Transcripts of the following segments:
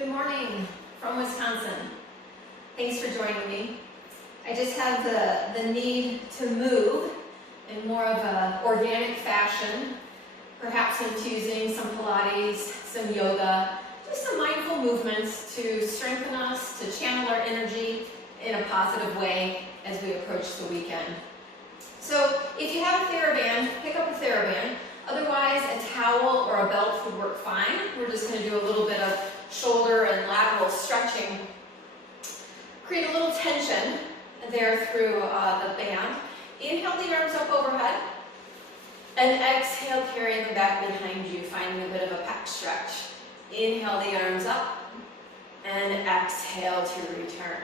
Good morning from Wisconsin. Thanks for joining me. I just have the need to move in more of an organic fashion, perhaps infusing some Pilates, some yoga, just some mindful movements to strengthen us, to channel our energy in a positive way as we approach the weekend. So if you have a Therband, pick up a Therband. Otherwise, a towel or a belt would work fine. We're just going to do a little bit of shoulder and lateral stretching. Create a little tension there through the band. Inhale the arms up overhead. And exhale, carrying them back behind you, finding a bit of a pec stretch. Inhale the arms up. And exhale to return.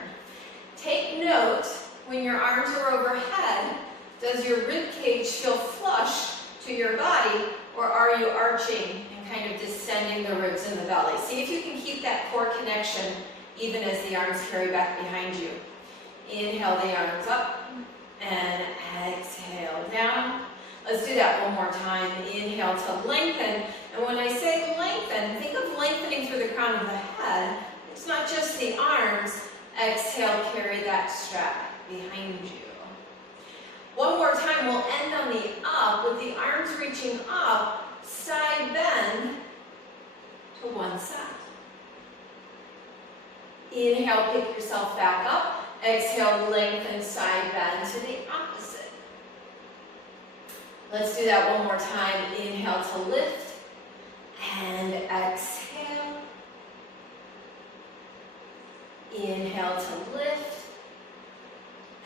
Take note, when your arms are overhead, does your rib cage feel flush to your body, or are you arching and kind of descending the ribs in the belly? See if you can keep that core connection even as the arms carry back behind you. Inhale the arms up and exhale down. Let's do that one more time. Inhale to lengthen, and when I say lengthen, think of lengthening through the crown of the head. It's not just the arms. Exhale, carry that strap behind you. One more time, we'll end on the up with the arms reaching up, side bend to one side. Inhale, pick yourself back up. Exhale, lengthen, side bend to the opposite. Let's do that one more time. Inhale to lift and exhale. Inhale to lift.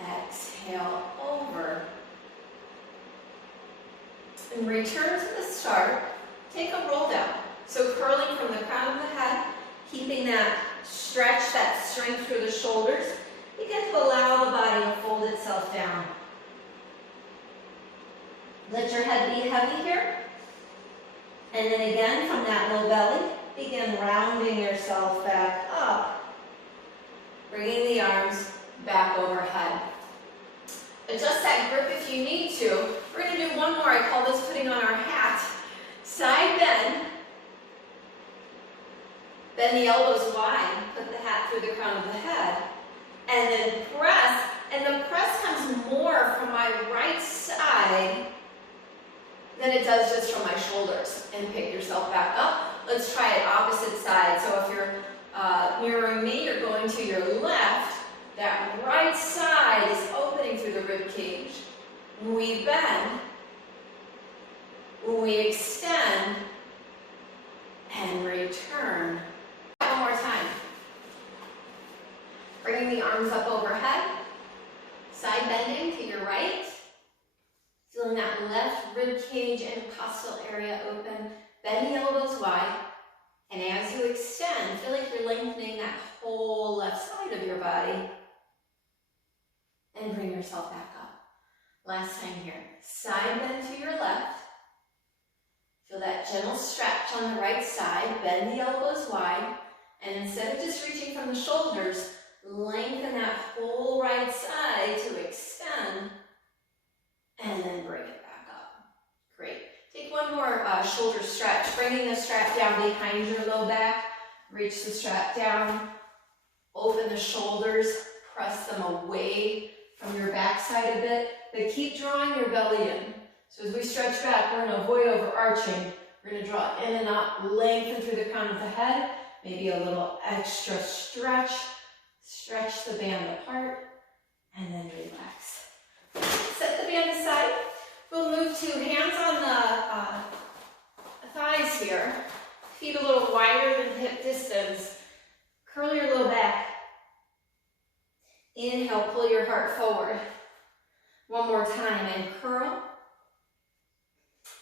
Exhale over. And return to the start. Take a roll down. So curling from the crown of the head, keeping that stretch, that strength through the shoulders. Begin to allow the body to fold itself down. Let your head be heavy here. And then again, from that low belly, begin rounding yourself back up. Bringing the arms back overhead. Adjust that grip if you need to. We're going to do one more. I call this putting on our hat. Side bend. Bend the elbows wide. Put the hat through the crown of the head. And then press. And the press comes more from my right side than it does just from my shoulders. And pick yourself back up. Let's try it opposite side. So if you're mirroring me, you're going to your left. That right side is opening through the rib cage. When we bend, when we extend, and return. One more time. Bringing the arms up overhead. Side bending to your right. Feeling that left rib cage and costal area open. Bend the elbows wide. And as you extend, feel like you're lengthening that whole left side of your body. And bring yourself back up. Last time here. Side bend to your left. Feel that gentle stretch on the right side. Bend the elbows wide. And instead of just reaching from the shoulders, lengthen that whole right side to extend. And then bring it back up. Great. Take one more shoulder stretch. Bringing the strap down behind your low back. Reach the strap down. Open the shoulders. Press them away from your backside a bit, but keep drawing your belly in. So as we stretch back, we're going to avoid overarching. We're going to draw in and up, lengthen through the crown of the head, maybe a little extra stretch. Stretch the band apart, and then relax. Set the band aside. We'll move to hands on the thighs here. Feet a little wider than hip distance. Curl your low back. Inhale, pull your heart forward. One more time, and curl.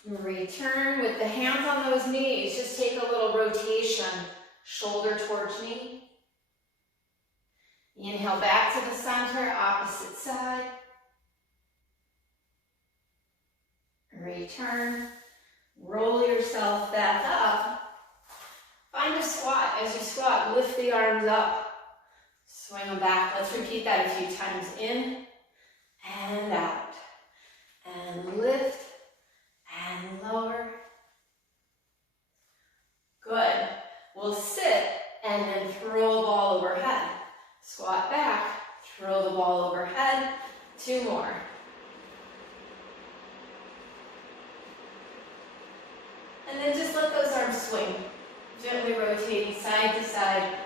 Return with the hands on those knees. Just take a little rotation. Shoulder towards knee. Inhale back to the center, opposite side. Return. Roll yourself back up. Find a squat. As you squat, lift the arms up. Swing them back. Let's repeat that a few times. In and out. And lift and lower. Good. We'll sit and then throw the ball overhead. Squat back, throw the ball overhead. 2 more. And then just let those arms swing, gently rotating side to side.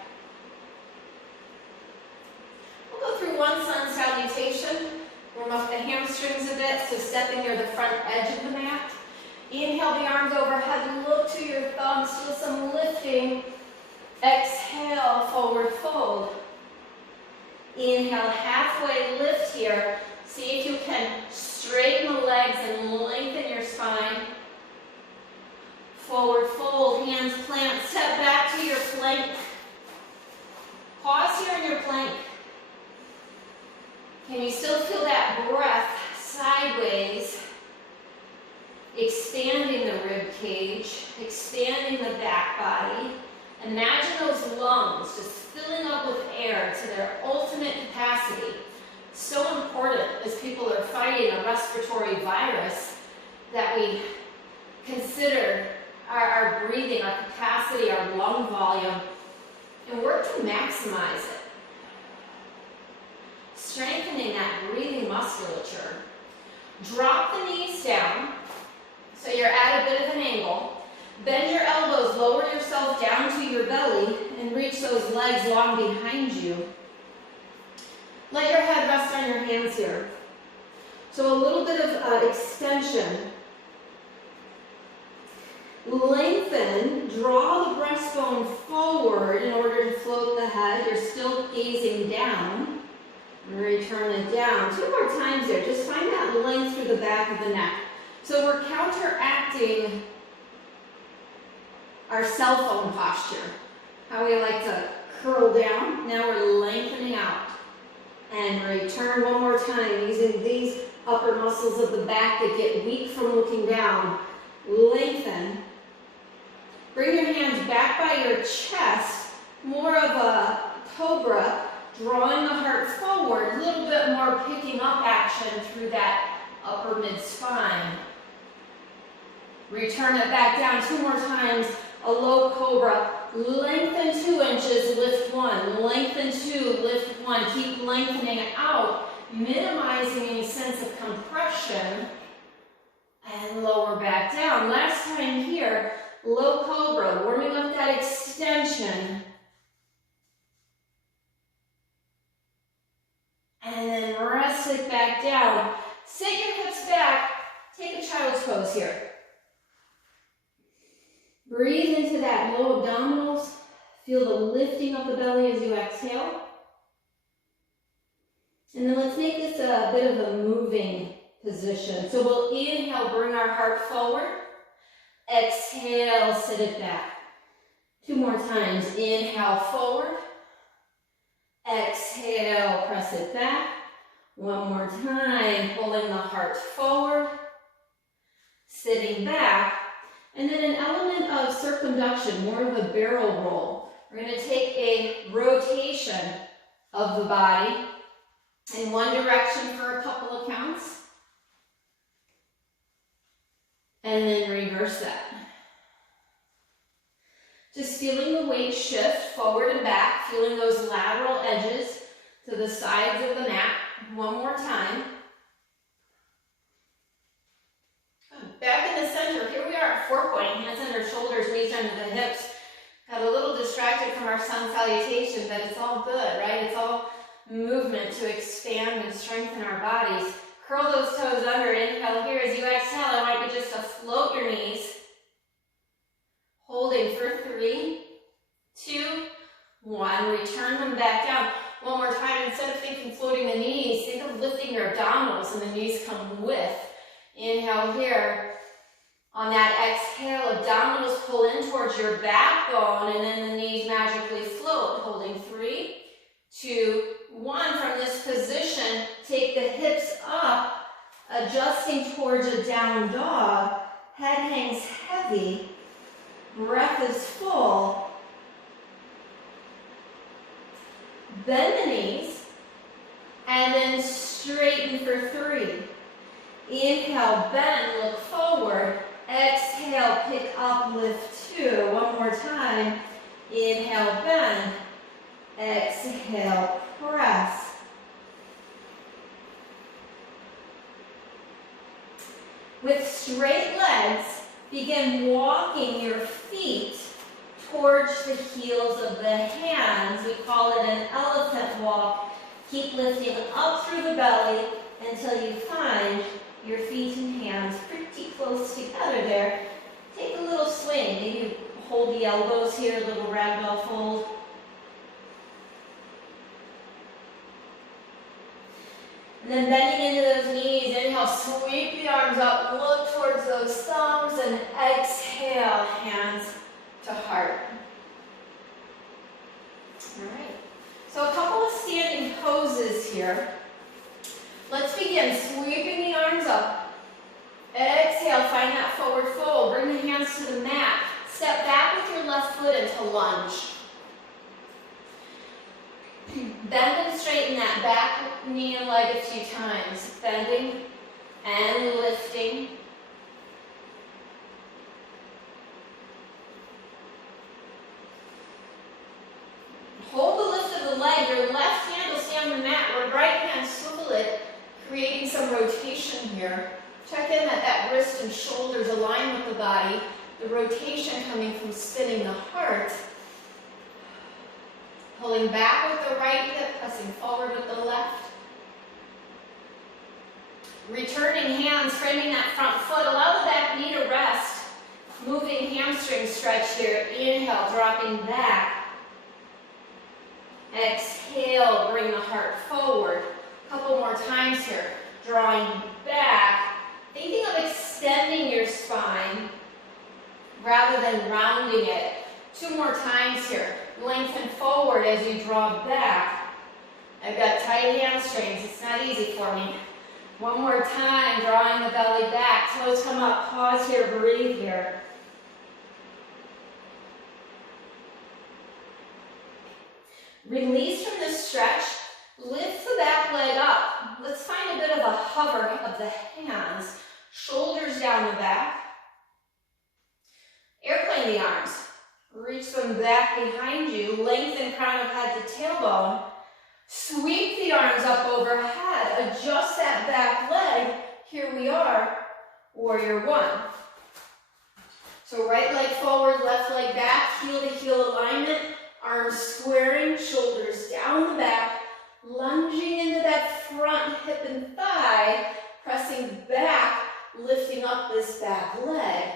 We'll go through one sun salutation. Warm up the hamstrings a bit, so stepping near the front edge of the mat. Inhale the arms overhead, look to your thumbs, feel some lifting. Exhale, forward fold. Inhale, halfway lift here. See if you can straighten the legs and lengthen your spine. Forward fold, hands plant, step back to your plank. Pause here in your plank. Can you still feel that breath sideways, expanding the rib cage, expanding the back body? Imagine those lungs just filling up with air to their ultimate capacity. So important as people are fighting a respiratory virus that we consider our breathing, our capacity, our lung volume, and work to maximize it. Strengthening that breathing musculature. Drop the knees down so you're at a bit of an angle. Bend your elbows, lower yourself down to your belly, and reach those legs long behind you. Let your head rest on your hands here. So a little bit of extension. Lengthen, draw the breastbone forward in order to float the head. You're still gazing down. Return it down. 2 more times there. Just find that length through the back of the neck. So we're counteracting our cell phone posture. How we like to curl down. Now we're lengthening out. And return one more time using these upper muscles of the back that get weak from looking down. Lengthen. Bring your hands back by your chest. More of a cobra. Drawing the heart forward, a little bit more picking up action through that upper mid-spine. Return it back down 2 more times, a low cobra. Lengthen 2 inches, lift 1. Lengthen 2, lift 1. Keep lengthening out, minimizing any sense of compression, and lower back down. Last time here, low cobra, warming up that extension. And then rest it back down. Sit your hips back. Take a child's pose here. Breathe into that low abdominals. Feel the lifting of the belly as you exhale. And then let's make this a bit of a moving position. So we'll inhale, bring our heart forward. Exhale, sit it back. 2 more times. Inhale, forward. Exhale, press it back. 1 more time, pulling the heart forward, sitting back, and then an element of circumduction, more of a barrel roll. We're going to take a rotation of the body in one direction for a couple of counts, and then reverse that. Just feeling the weight shift forward and back, feeling those lateral edges to the sides of the mat. 1 more time. Back in the center, here we are at 4-point, hands under shoulders, knees under the hips. Got a little distracted from our sun salutation, but it's all good, right? It's all movement to expand and strengthen our bodies. Curl those toes under, inhale here. As you exhale, I want you just to float your knees. Holding for 3, 2, 1. Return them back down. 1 more time. Instead of thinking floating the knees, think of lifting your abdominals and the knees come with. Inhale here. On that exhale, abdominals pull in towards your backbone and then the knees magically float. Holding 3, 2, 1. From this position, take the hips up, adjusting towards a down dog. Head hangs heavy. Breath is full. Bend the knees and then straighten for 3. Inhale, bend, look forward. Exhale, pick up, lift 2. 1 more time. Inhale, bend. Exhale, press. With straight legs, begin walking your feet towards the heels of the hands. We call it an elephant walk. Keep lifting up through the belly until you find your feet and hands pretty close together there. Take a little swing. Maybe hold the elbows here, a little ragdoll fold. And then bending into those knees, inhale, sweep the arms up, look towards those thumbs, and exhale, hands to heart. All right, so a couple of standing poses here. Let's begin sweeping the arms up. Exhale, find that forward fold. Bring the hands to the mat. Step back with your left foot into lunge. Bend and straighten that back knee and leg a few times. Bending and lifting. Hold the lift of the leg. Your left hand will stay on the mat. Your right hand swivel it, creating some rotation here. Check in that that wrist and shoulders align with the body. The rotation coming from spinning the heart. Pulling back with the right hip, pressing forward with the left. Returning hands, framing that front foot. Allow the back knee to rest. Moving hamstring stretch here. Inhale, dropping back. Exhale, bring the heart forward. A couple more times here. Drawing back. Thinking of extending your spine rather than rounding it. Two more times here. Lengthen forward as you draw back. I've got tight hamstrings. It's not easy for me. One more time, drawing the belly back. Toes come up. Pause here. Breathe here. Release from this stretch. Lift the back leg up. Let's find a bit of a hover of the hands. Shoulders down the back. Airplane the arms. Reach them back behind you. Lengthen crown of head to tailbone. Sweep the arms up overhead. Adjust that back leg. Here we are. Warrior one. So right leg forward, left leg back. Heel to heel alignment. Arms squaring, shoulders down the back. Lunging into that front hip and thigh. Pressing back, lifting up this back leg.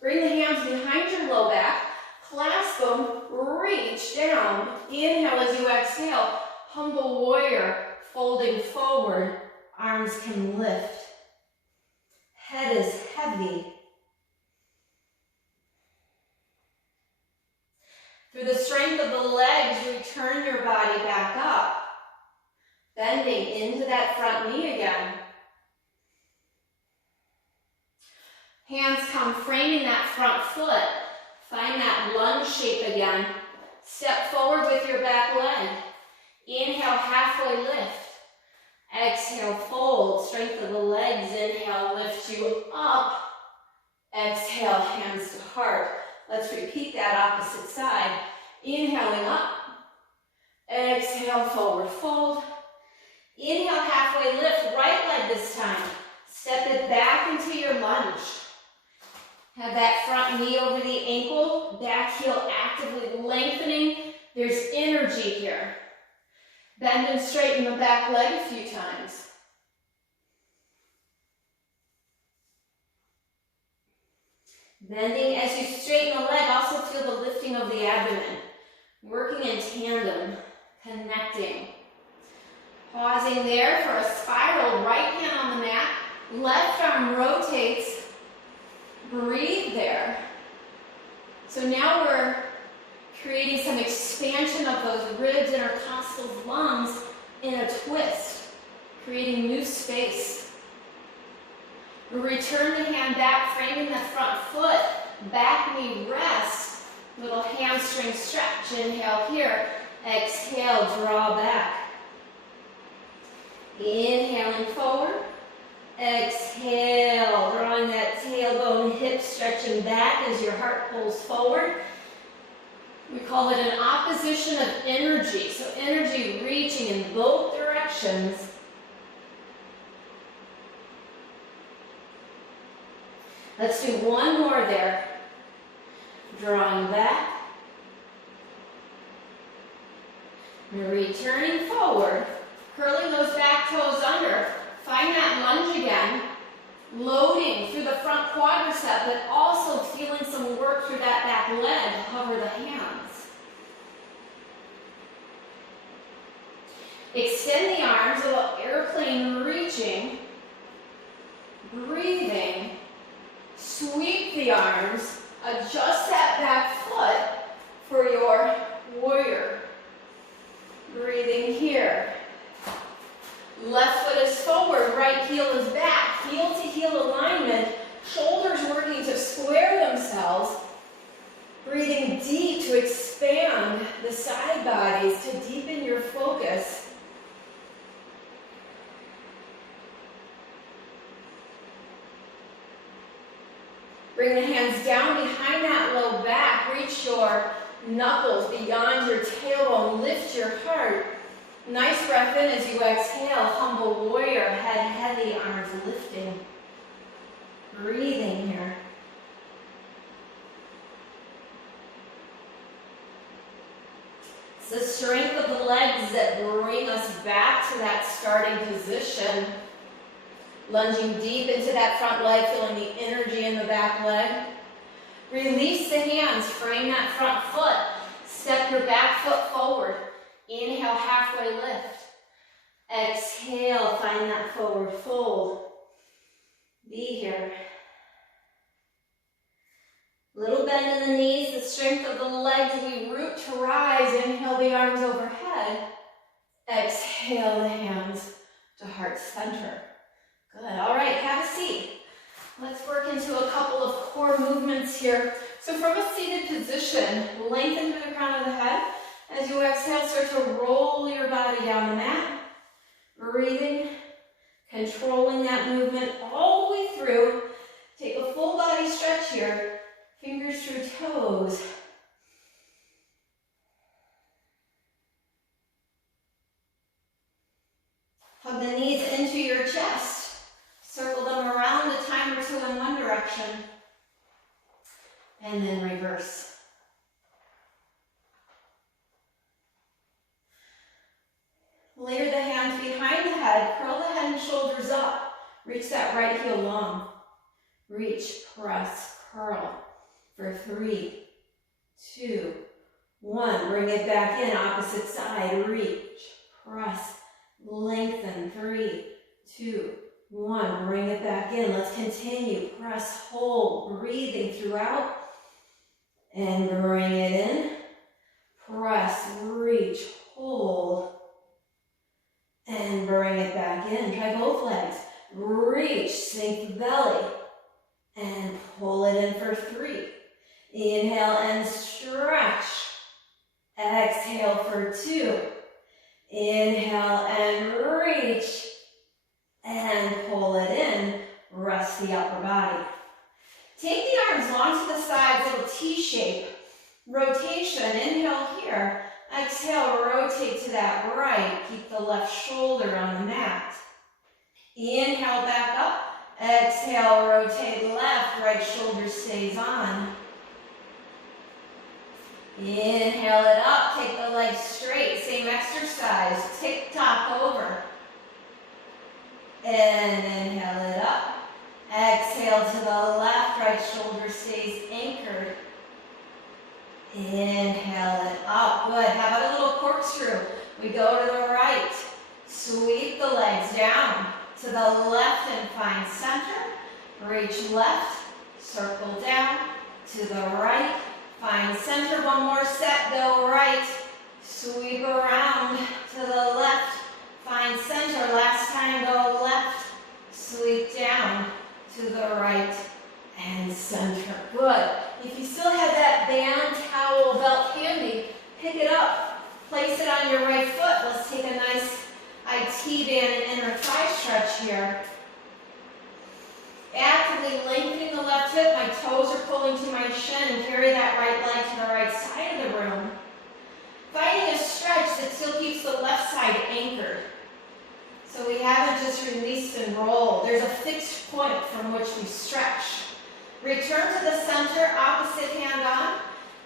Bring the hands behind your low back, clasp them, reach down. Inhale as you exhale, humble warrior, folding forward, arms can lift. Head is heavy. Through the strength of the legs, return your body back up. Bending into that front knee again. Hands come framing that front foot. Find that lunge shape again. Step forward with your back leg. Inhale, halfway lift. Exhale, fold. Strength of the legs. Inhale, lift you up. Exhale, hands to heart. Let's repeat that opposite side. Inhaling up. Exhale, forward fold. Inhale, halfway lift. Right leg this time. Step it back into your lunge. Have that front knee over the ankle, back heel actively lengthening. There's energy here. Bend and straighten the back leg a few times. Bending as you straighten the leg, also feel the lifting of the abdomen. Working in tandem, connecting. Pausing there for a spiral, right hand on the mat, left arm rotates. Breathe there. So now we're creating some expansion of those ribs, intercostals, lungs in a twist, creating new space. We return the hand back, framing the front foot, back knee rest, little hamstring stretch. Inhale here, exhale, draw back. Inhaling forward, Exhale, drawing that tailbone, hip stretching back as your heart pulls forward. We call it an opposition of energy. So energy reaching in both directions. Let's do one more there. Drawing back. Returning forward. Curling those back toes under. Find that lunge again. Loading through the front quadricep, but also feeling some work through that back leg. Hover the hands. Extend the arms, a little airplane reaching. Breathing. Sweep the arms. Adjust that back foot for your warrior. Breathing here. Left foot is forward, right heel is back. Heel to heel alignment. Shoulders working to square themselves. Breathing deep to expand the side bodies, to deepen your focus. Bring the hands down behind that low back. Reach your knuckles beyond your tailbone. Lift your heart. Nice breath in as you exhale. Humble warrior. Head heavy, arms lifting. Breathing here. It's the strength of the legs that bring us back to that starting position. Lunging deep into that front leg, feeling the energy in the back leg. Release the hands, frame that front foot. Step your back foot forward. Inhale, halfway lift. Exhale, find that forward fold. Be here. Little bend in the knees, the strength of the legs. We root to rise. Inhale the arms overhead. Exhale the hands to heart center. Good. All right, have a seat. Let's work into a couple of core movements here. So from a seated position, lengthen through the crown of the head. As you exhale, start to roll your body down the mat. Breathing, controlling that movement all the way through. Take a full body stretch here. Fingers through toes. Hug the knees into your chest. Circle them around a time or two in one direction. And then reverse. Layer the hands behind the head. Curl the head and shoulders up. Reach that right heel long. Reach, press, curl. For 3, 2, 1. Bring it back in. Opposite side. Reach, press, lengthen. 3, 2, 1. Bring it back in. Let's continue. Press, hold. Breathing throughout. And bring it in. Press, reach, hold. And bring it back in. Try both legs. Reach, sink the belly. And pull it in for 3. Inhale and stretch. Exhale for 2. Inhale and reach. And pull it in. Rest the upper body. Take the arms long to the sides, little T shape. Rotation. Inhale here. Exhale, rotate to that right. Keep the left shoulder on the mat. Inhale back up. Exhale, rotate left. Right shoulder stays on. Inhale it up. Take the legs straight. Same exercise. Tick-tock over. And inhale it up. Exhale to the left. Right shoulder stays anchored. Inhale it up. Good. How about a little corkscrew? We go to the right. Sweep the legs down. To the left and find center. Reach left. Circle down. To the right. Find center. One more set. Go right. Sweep around. To the left. Find center. Last time. Go left. Sweep down. To the right. And center. Good. If you still have that band, towel, belt handy, pick it up. Place it on your right foot. Let's take a nice IT band and inner thigh stretch here. Actively lengthening the left hip, my toes are pulling to my shin, and carry that right leg to the right side of the room. Finding a stretch that still keeps the left side anchored. So we haven't just released and rolled. There's a fixed point from which we stretch. Return to the center, opposite hand on.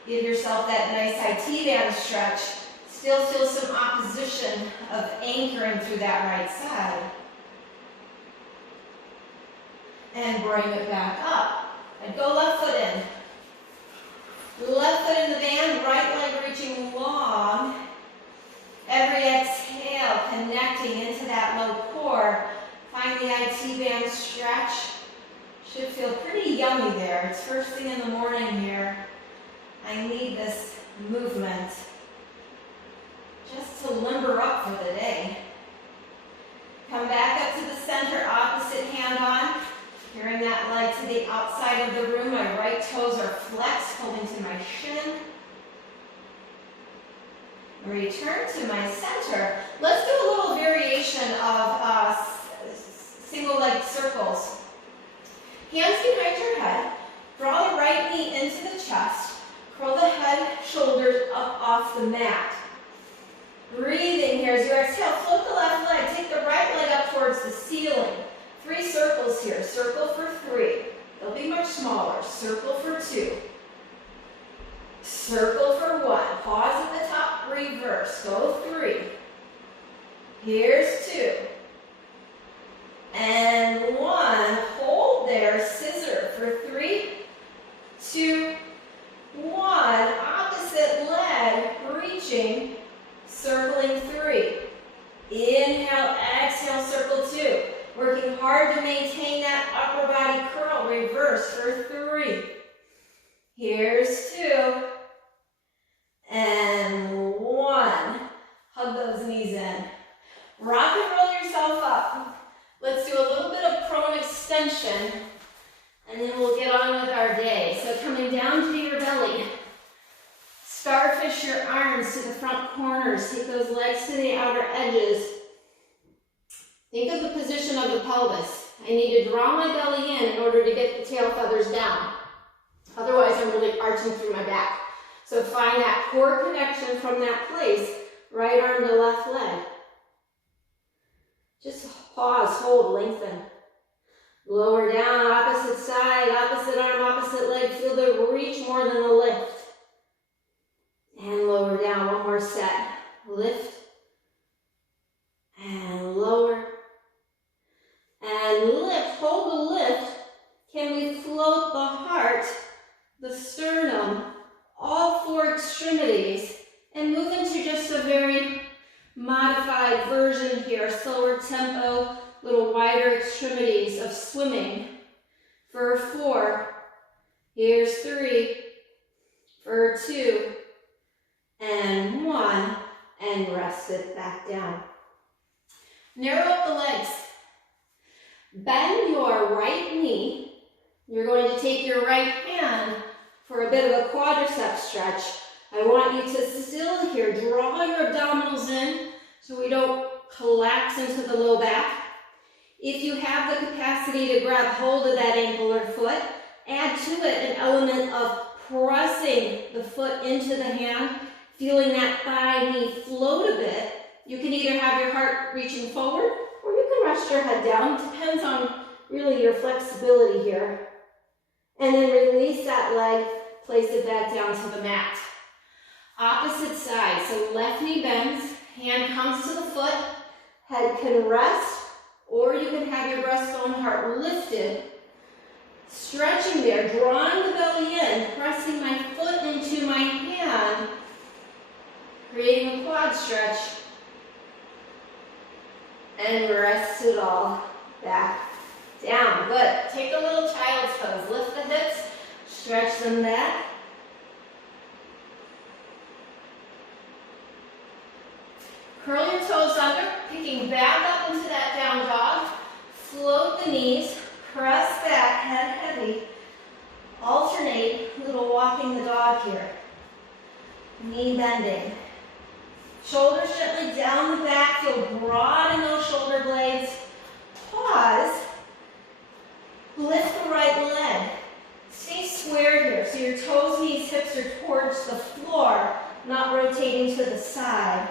Give yourself that nice IT band stretch. Still feel some opposition of anchoring through that right side. And bring it back up. And go left foot in. Left foot in the band, right leg reaching long. Every exhale connecting into that low core. Find the IT band stretch. Should feel pretty yummy there. It's first thing in the morning here. I need this movement just to limber up for the day. Come back up to the center, opposite hand on. Carrying that leg to the outside of the room. My right toes are flexed, holding to my shin. Return to my center. Let's do a little variation of single leg circles. Hands behind your head. Draw the right knee into the chest. Curl the head, shoulders up off the mat. Breathing here as you exhale. Float the left leg. Take the right leg up towards the ceiling. 3 circles here. Circle for 3. They'll be much smaller. Circle for 2. Circle for 1. Pause at the top. Reverse. Go 3. Here's 2. And 1. Hold there. Scissor for 3, 2, 1. Opposite leg. Reaching. Circling 3. Inhale. Exhale. Circle 2. Working hard to maintain that upper body curl. Reverse for 3. Here's 2. And 1. Hug those knees in. Rock and roll yourself up. Let's do a little bit of prone extension, and then we'll get on with our day. So coming down to your belly. Starfish your arms to the front corners. Take those legs to the outer edges. Think of the position of the pelvis. I need to draw my belly in order to get the tail feathers down. Otherwise, I'm really arching through my back. So find that core connection from that place, right arm to left leg. Just pause, hold, lengthen. Lower down, opposite side, opposite arm, opposite leg. Feel the reach more than the lift. And lower down, one more set. Lift. And lower. And lift, hold the lift. Can we float the heart, the sternum, all 4 extremities, and move into just a very modified version here, slower tempo, little wider extremities of swimming. For 4, here's 3, for 2, and 1, and rest it back down. Narrow up the legs. Bend your right knee. You're going to take your right hand for a bit of a quadricep stretch. I want you to still here, draw your abdominals in so we don't collapse into the low back. If you have the capacity to grab hold of that ankle or foot, add to it an element of pressing the foot into the hand, feeling that thigh knee float a bit. You can either have your heart reaching forward or you can rest your head down. It depends on really your flexibility here. And then release that leg, place it back down to the mat. Opposite side, so left knee bends, hand comes to the foot, head can rest, or you can have your breastbone heart lifted. Stretching there, drawing the belly in, pressing my foot into my hand, creating a quad stretch, and rest it all back down. Good. Take a little child's pose. Lift the hips, stretch them back. Curl your toes under, picking back up into that down dog. Float the knees, press back, head heavy. Alternate, little walking the dog here. Knee bending. Shoulders gently down the back, feel broad in those shoulder blades. Pause. Lift the right leg. Stay square here, so your toes, knees, hips are towards the floor, not rotating to the side.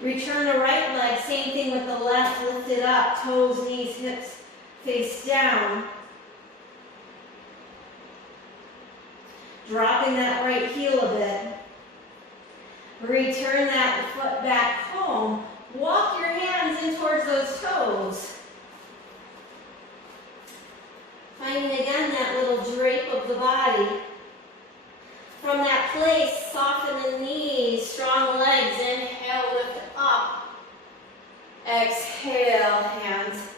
Return the right leg, same thing with the left, lift it up, toes, knees, hips face down. Dropping that right heel a bit. Return that foot back home. Walk your hands in towards those toes. Finding again that little drape of the body. From that place, soften the knees, strong legs. Inhale, lift up. Exhale, hands